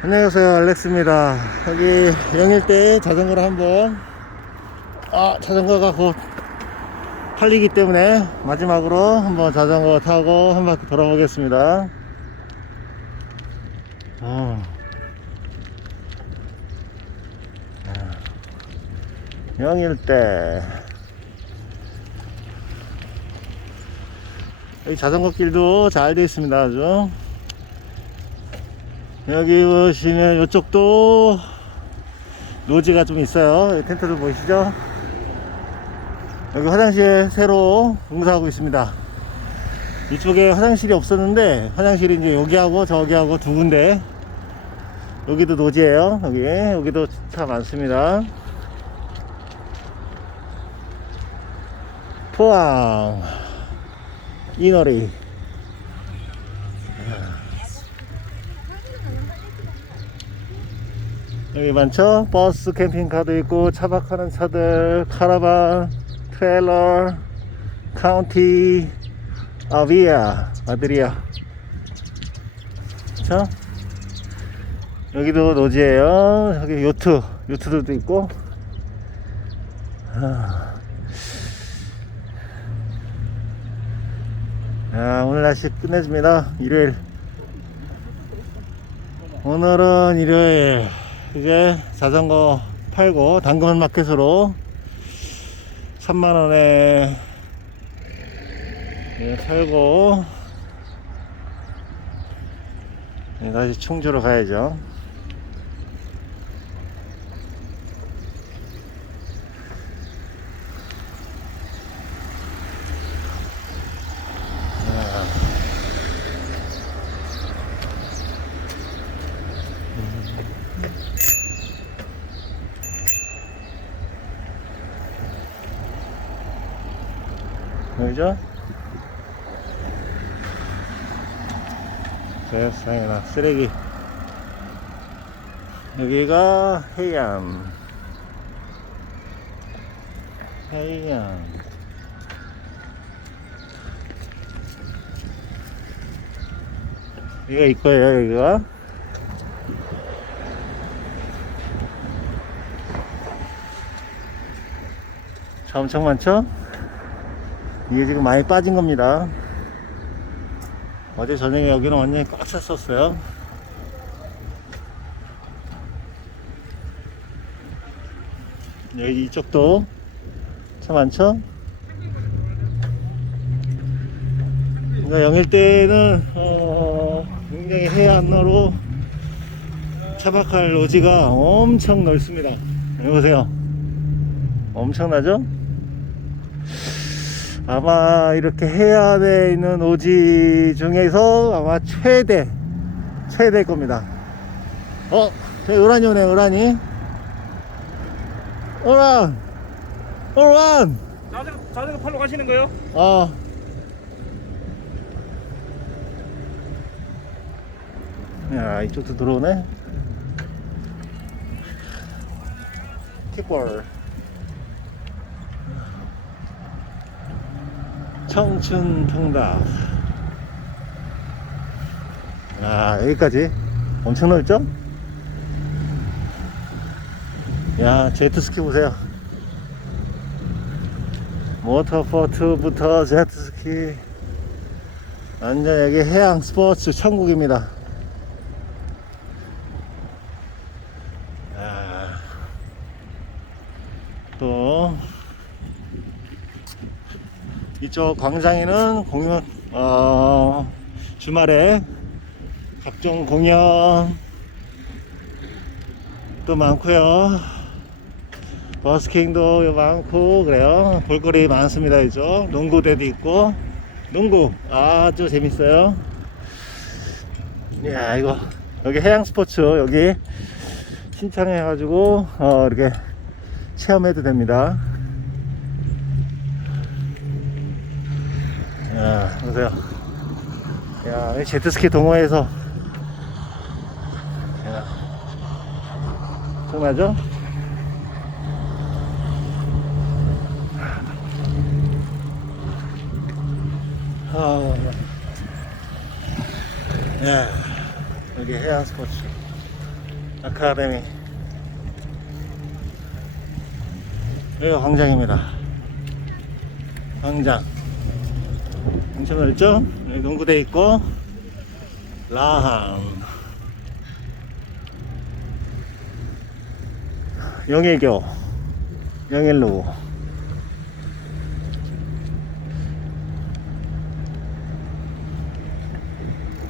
안녕하세요 알렉스입니다 여기 영일대 자전거를 한번 아 자전거가 곧 팔리기 때문에 마지막으로 한번 자전거 타고 한 바퀴 돌아보겠습니다 어. 아. 영일대 여기 자전거 길도 잘 되어 있습니다 아주 여기 보시면 이쪽도 노지가 좀 있어요. 텐트들 보이시죠? 여기 화장실 새로 공사하고 있습니다. 이쪽에 화장실이 없었는데 화장실이 이제 여기하고 저기하고 두 군데 여기도 노지예요. 여기 여기도 차 많습니다. 포항 이너리 여기 많죠? 버스 캠핑카도 있고 차박하는 차들 카라반 트레일러 카운티 아비아 아드리아 그쵸? 여기도 노지예요 여기 요트 요트들도 있고 아. 야, 오늘 날씨 끝내줍니다 일요일 오늘은 일요일 이제 자전거 팔고 당근 마켓으로 3만원에 예, 팔고 예, 다시 충주로 가야죠 여기죠? 세상에나 쓰레기 여기가 해안 해안 여기가 이거예요 여기가 차 엄청 많죠? 이게 지금 많이 빠진 겁니다. 어제 저녁에 여기는 완전히 꽉 찼었어요. 여기 이쪽도 차 많죠? 그러니까 영일대는 어, 굉장히 해안로로 차박할 로지가 엄청 넓습니다. 여기 보세요. 엄청나죠? 아마 이렇게 해안에 있는 오지 중에서 아마 최대 최대 겁니다. 어, 저기 으란이 오네, 으란이. 으란, 으란. 자전거, 자전거 팔러 가시는 거예요? 어. 야, 이쪽도 들어오네. 킥볼. 청춘 통닭. 아, 여기까지. 엄청 넓죠? 야, 제트스키 보세요. 모터포트부터 제트스키. 완전 여기 해양 스포츠 천국입니다. 아, 또, 이쪽 광장에는 공연, 어, 주말에 각종 공연 또 많고요. 버스킹도 많고 그래요. 볼거리 많습니다. 이쪽 농구대도 있고 농구 아주 재밌어요. 야 이거 여기 해양 스포츠 여기 신청해 가지고 어, 이렇게 체험해도 됩니다. 야, 보세요. 야, 이 제트스키 동호회에서. 야, 정말죠? 아, 야, 여기 해양 스포츠. 아카데미 여기가 광장입니다 광장 넓죠? 여기 농구대 있고 라함 영예교 영일로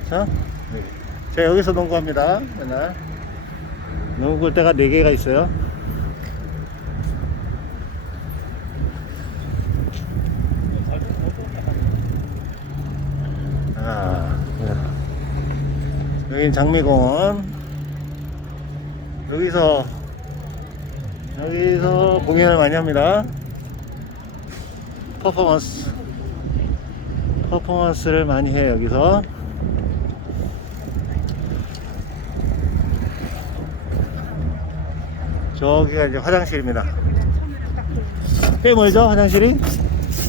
자. 제가 여기서 농구합니다 맨날 농구 골대가 4개가 있어요 아, 네. 여긴 장미공원. 여기서 여기서 공연을 많이 합니다. 퍼포먼스. 퍼포먼스를 많이 해요 여기서. 저기가 이제 화장실입니다. 꽤 멀죠 화장실이?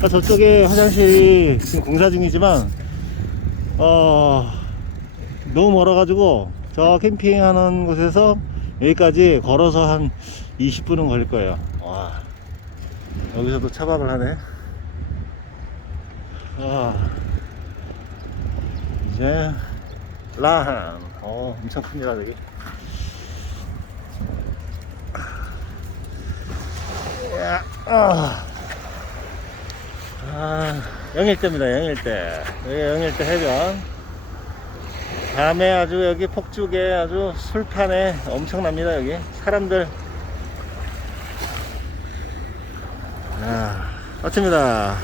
아, 저쪽에 화장실이 지금 공사 중이지만 어 너무 멀어가지고 저 캠핑하는 곳에서 여기까지 걸어서 한 20분은 걸릴 거예요. 와 여기서도 차박을 하네. 아 이제 라함 어 엄청 큽니다 여기 야, 아, 아, 영일대입니다, 영일대. 여기 영일대 해변. 밤에 아주 여기 폭죽에 아주 술판에 엄청납니다, 여기. 사람들. 아, 마칩니다.